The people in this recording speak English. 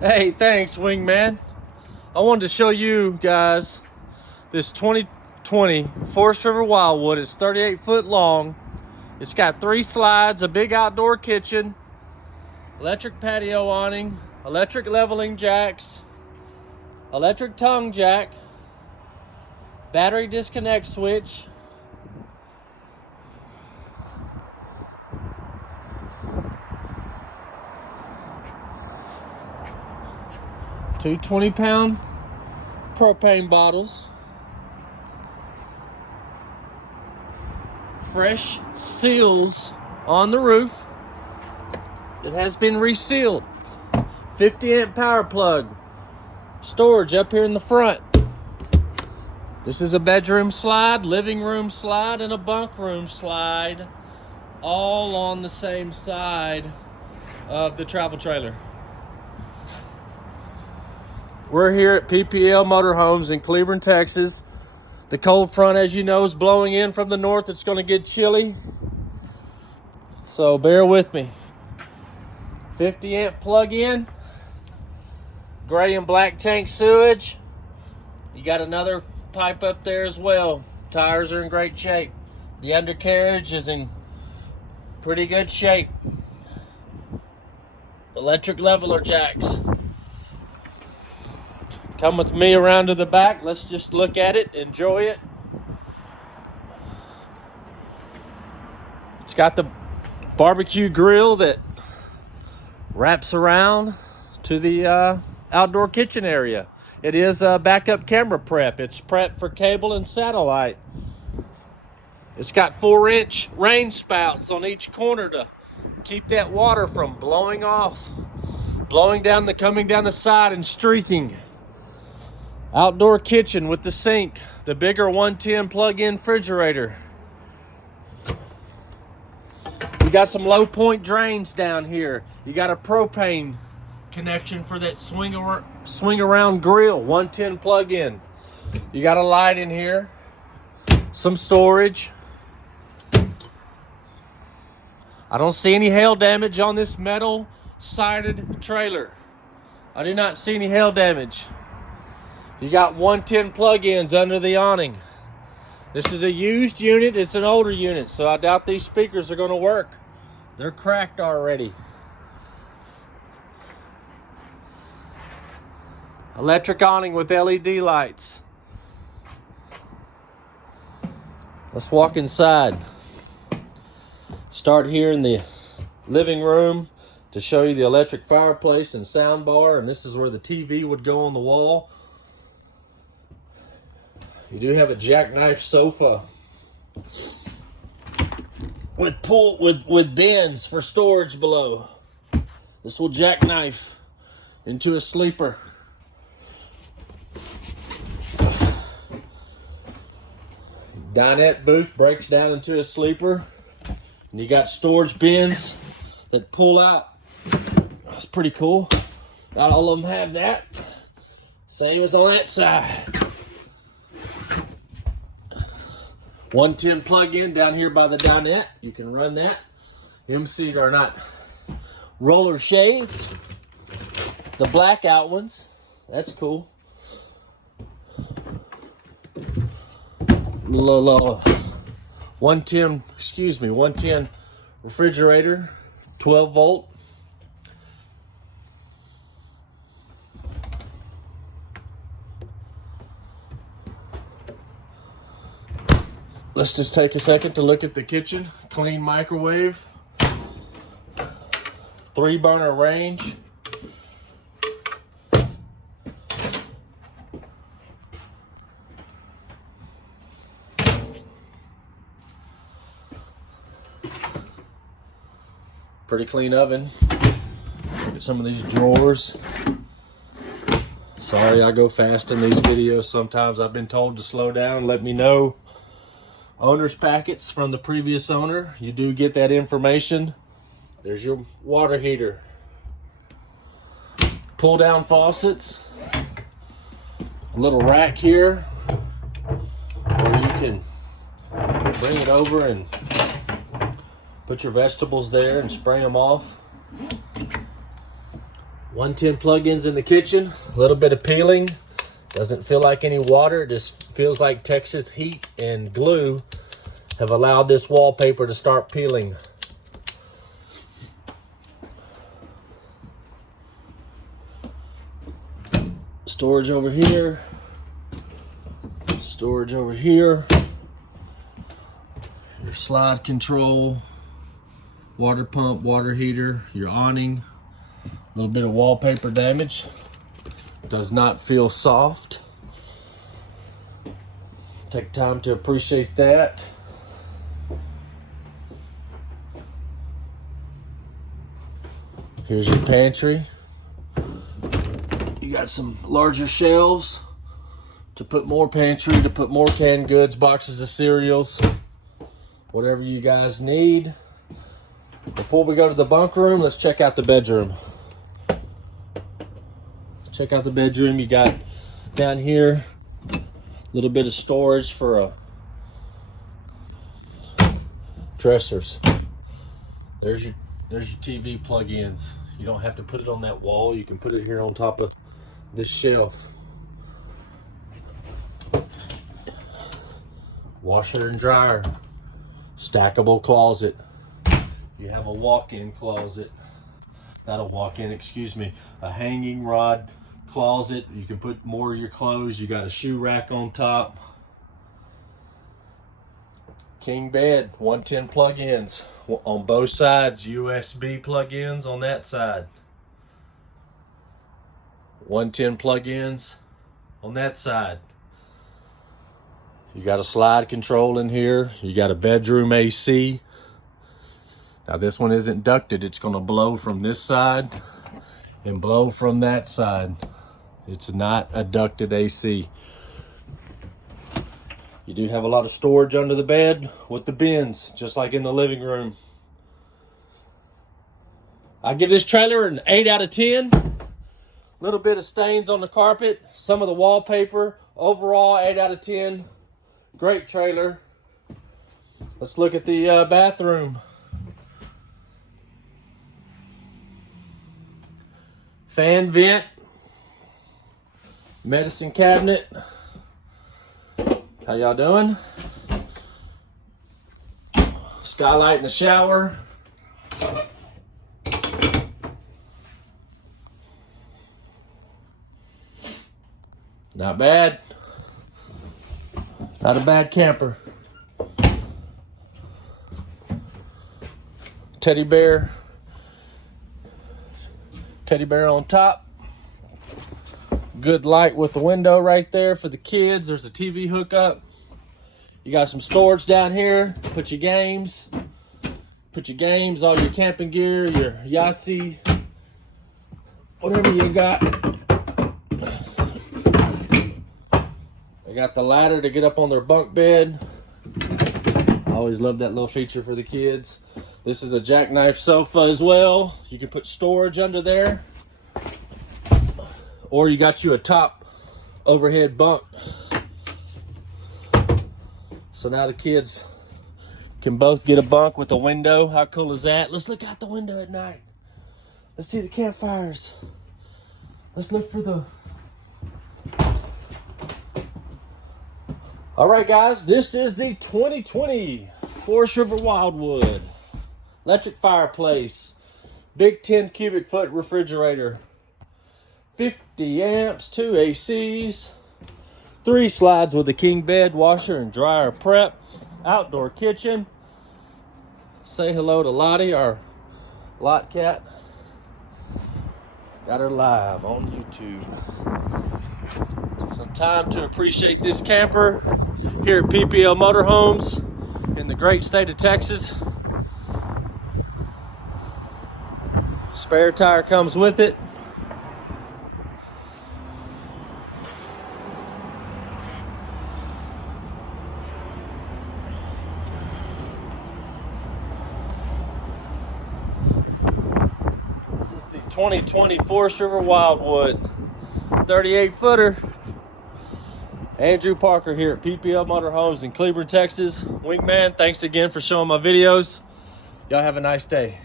Hey, thanks, wingman. I wanted to show you guys this 2020 Forest River Wildwood. It's 38 foot long. It's got 3 slides, a big outdoor kitchen, electric patio awning, electric leveling jacks, electric tongue jack, battery disconnect switch, two 20-pound propane bottles, fresh seals on the roof. It has been resealed. 50-amp power plug. Storage up here in the front. This is a bedroom slide, living room slide, and a bunk room slide, all on the same side of the travel trailer. We're here at PPL Motorhomes in Cleveland, Texas. The cold front, as you know, is blowing in from the north. It's going to get chilly, so bear with me. 50-amp plug-in, gray and black tank sewage. You got another pipe up there as well. Tires are in great shape. The undercarriage is in pretty good shape. Electric leveler jacks. Come with me around to the back. Let's just look at it, enjoy it. It's got the barbecue grill that wraps around to the outdoor kitchen area. It is a backup camera prep. It's prep for cable and satellite. It's got 4-inch rain spouts on each corner to keep that water from blowing off, coming down the side and streaking. Outdoor kitchen with the sink, the bigger 110 plug-in refrigerator. You got some low point drains down here. You got a propane connection for that swing around grill, 110 plug-in. You got a light in here, some storage. I don't see any hail damage on this metal sided trailer. I do not see any hail damage. You got 110 plug-ins under the awning. This is a used unit. It's an older unit, so I doubt these speakers are going to work. They're cracked already. Electric awning with LED lights. Let's walk inside. Start here in the living room to show you the electric fireplace and sound bar, and this is where the TV would go on the wall. You do have a jackknife sofa with bins for storage below. This will jackknife into a sleeper. Dinette booth breaks down into a sleeper. And you got storage bins that pull out. That's pretty cool. Not all of them have that. Same as on that side. 110 plug-in down here by the dinette. You can run that. MC are not roller shades. The blackout ones. That's cool. Little 110 refrigerator, 12 volt. Let's just take a second to look at the kitchen. Clean microwave, 3-burner range. Pretty clean oven. Look at some of these drawers. Sorry, I go fast in these videos. Sometimes I've been told to slow down. Let me know. Owner's packets from the previous owner. You do get that information. There's your water heater. Pull down faucets. A little rack here where you can bring it over and put your vegetables there and spray them off. 110 plugins in the kitchen. A little bit of peeling. Doesn't feel like any water. It just feels like Texas heat and glue have allowed this wallpaper to start peeling. Storage over here. Storage over here. Your slide control. Water pump, water heater, your awning. A little bit of wallpaper damage. Does not feel soft. Take time to appreciate that. Here's your pantry. You got some larger shelves to put more pantry, to put more canned goods, boxes of cereals, whatever you guys need. Before we go to the bunk room, let's check out the bedroom. Check out the bedroom. You got down here a little bit of storage for dressers. There's your TV plug-ins. You don't have to put it on that wall. You can put it here on top of this shelf. Washer and dryer. Stackable closet. You have a walk-in closet. Not a walk-in, excuse me. A hanging rod closet. You can put more of your clothes. You got a shoe rack on top. King bed, 110 plug-ins on both sides. USB plug-ins on that side. 110 plug-ins on that side. You got a slide control in here. You got a bedroom AC. Now this one isn't ducted. It's going to blow from this side and blow from that side. It's not a ducted AC. You do have a lot of storage under the bed with the bins, just like in the living room. I give this trailer an 8 out of 10. Little bit of stains on the carpet, some of the wallpaper. Overall, 8 out of 10. Great trailer. Let's look at the bathroom. Fan vent. Medicine cabinet. How y'all doing? Skylight in the shower. Not bad. Not a bad camper. Teddy bear. Teddy bear on top. Good light with the window right there for the kids. There's a TV hookup. You got some storage down here. Put your games. Put your games, all your camping gear, your Yahtzee, whatever you got. They got the ladder to get up on their bunk bed. I always love that little feature for the kids. This is a jackknife sofa as well. You can put storage under there. Or you got you a top overhead bunk. So now the kids can both get a bunk with a window. How cool is that? Let's look out the window at night. Let's see the campfires. Let's look for the... All right, guys, this is the 2020 Forest River Wildwood. Electric fireplace. Big 10 cubic foot refrigerator. 50 amps, 2 ACs. 3 slides with a king bed, washer and dryer prep. Outdoor kitchen. Say hello to Lottie, our lot cat. Got her live on YouTube. Some time to appreciate this camper here at PPL Motorhomes in the great state of Texas. Spare tire comes with it. This is the 2020 Forest River Wildwood 38-footer. Andrew Parker here at PPL Motorhomes in Cleburne, Texas. Wingman, thanks again for showing my videos. Y'all have a nice day.